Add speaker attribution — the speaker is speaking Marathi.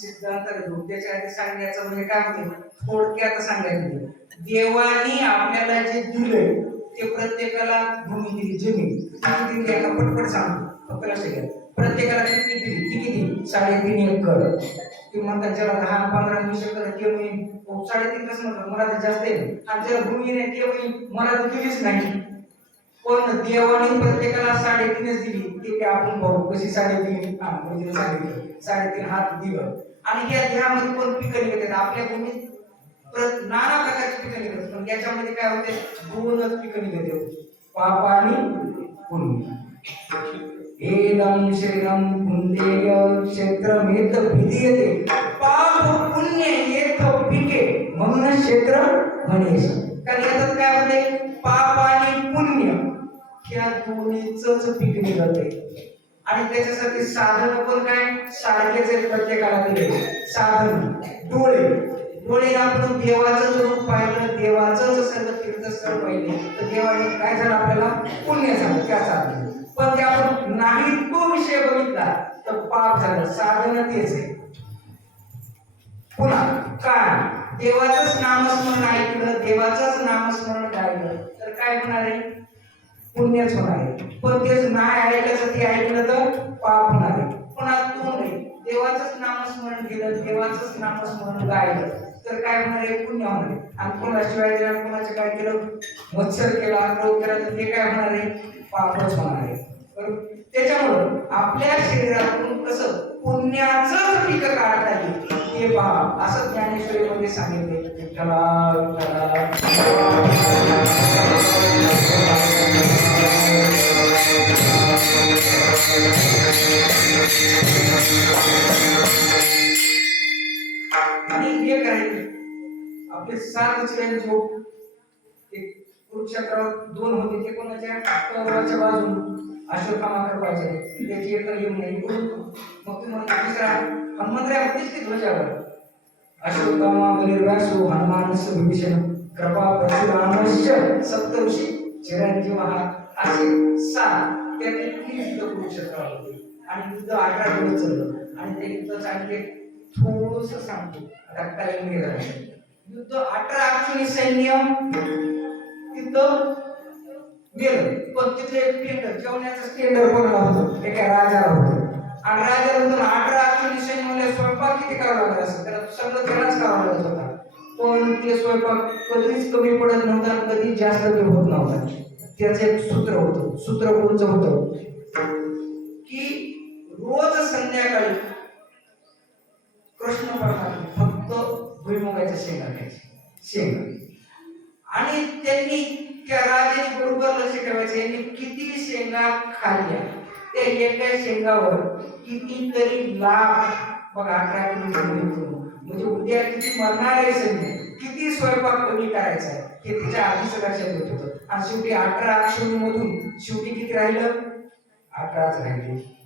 Speaker 1: सिद्धांत धोक्याच्या त्याच्या आधी सांगण्याचं म्हणजे काय म्हणते थोडक्यात सांगायचं देवाने आपल्याला जे दिले ते प्रत्येकाला भूमी दिली जमीन. किती दिली आता पटपट सांगतो फक्त लक्ष घ्या प्रत्येकाला किती दिली? किती दिली? साडेतीन एकर. किंवा म्हणतात ज्याला दहा पंधरा वीस एकर ते म्हणे हो, साडेतीन कसं म्हणतात मला तर जास्त आहे. आणि जर भूमी नाही ते म्हणे मला तर दिलीच नाही. पण देवाने प्रत्येकाला साडेतीनच दिली. ते आहे आपण भाऊ कशी साडेतीन हा म्हणजे सांगितलं साडेतीन हात दिलं. आणि या ध्यामध्ये पण पिकं निघतात? आपल्या भूमीत नाना प्रकारची पिकं निघतात. पण याच्यामध्ये काय होते? दोनच पिकं निघते पाप आणि पुण्य. एदम शरीरम कुंतेय क्षेत्रमेत विधीयते ह्या दोन्हीच पीक निघते आणि त्याच्यासाठी साधन पण काय? सारखेच आहे प्रत्येकाला दिले. साधन. डोळे. डोळे आपण देवाचं जरूर पाहिलं देवाचं जर सर्व तीर्थस्थळ पाहिले तर देवाने काय झालं आपल्याला? पुण्य झालं त्याचा. पण ते आपण नाही तो विषय बघितला तर पाप झालं. साधन तेच आहे. पुन्हा काय? देवाचंच नामस्मरण ऐकलं देवाचंच नामस्मरण गायलं तर काय होणार आहे? पुण्यच होणार आहे. पण तेच नाही ऐकायचं ते ऐकलं तर पाप होणार आहे. पुन्हा तू नाही. देवाचंच नामस्मरण केलं देवाचंच नामस्मरण गायलं. तर काय होणार आहे? पुण्य होणार आहे. आणि कोणा शिवाय दिला कोणाचं काय केलं मत्सर केला क्रोध केला तर ते काय होणार आहे? पापच होणार आहे. त्याच्यामुळं आपल्या शरीरातून कसं पुण्याचं पीक काढता येईल ते पहा. असं ज्ञानेश्वरीमध्ये सांगितले विठ्ठला विठ्ठला आणि हे करायचे. आपले सात उचल्याने झोप. ते दोन होते. ते कोणाच्या? कौरवाच्या बाजून? अशोकामा करवायचे त्याची एक येऊन नाही इकडून मग तुम्हाला दुसरा हनुमंतराय होतेच ते ध्वजावर अशोकामा बलिर्व्यासो हनुमान विभीषण कृपा परशुरामश्च सप्तऋषी चिरंजीव असे सात त्यांनी तीन युद्ध कुरुक्षेत्रावर होते. आणि युद्ध अठरा दिवस चाललं. आणि ते युद्ध चांगले थोडस सांगतो. रक्ताला टाइम युद्ध अठरा अक्षरी सैन्य तिथं गेलं. पण तिथले टेंडर जेवण्याचं टेंडर कोणाला होतं एका राजाला होतं. आणि राजाला अठरा अक्षरी सैन्य म्हणजे स्वयंपाक किती करावा लागला असं? त्याला सगळं त्यालाच करावा लागत होता. पण ते स्वयंपाक कधीच कमी पडत नव्हता आणि कधी जास्त ते होत नव्हता. त्याचं एक सूत्र होतं. सूत्र कोणचं होतं? की रोज संध्याकाळी कृष्ण परमात्मा फक्त भुईमुगाच्या शेंगा घ्यायचे शेंगा. आणि त्यांनी त्या राजाने बरोबर लक्ष ठेवायचं. यांनी किती शेंगा खाल्ल्या. त्या एका शेंगावर कितीतरी लाभ बघा अकरा किलो म्हणजे उद्या किती मरणार आहे सैन्य किती स्वयंपाक कमी करायचा आहे? हे तिच्या आधीच लक्षात येत होतं. आणि शेवटी अठरा अक्षरी मधून शेवटी किती राहिलं? अठराच राहिले.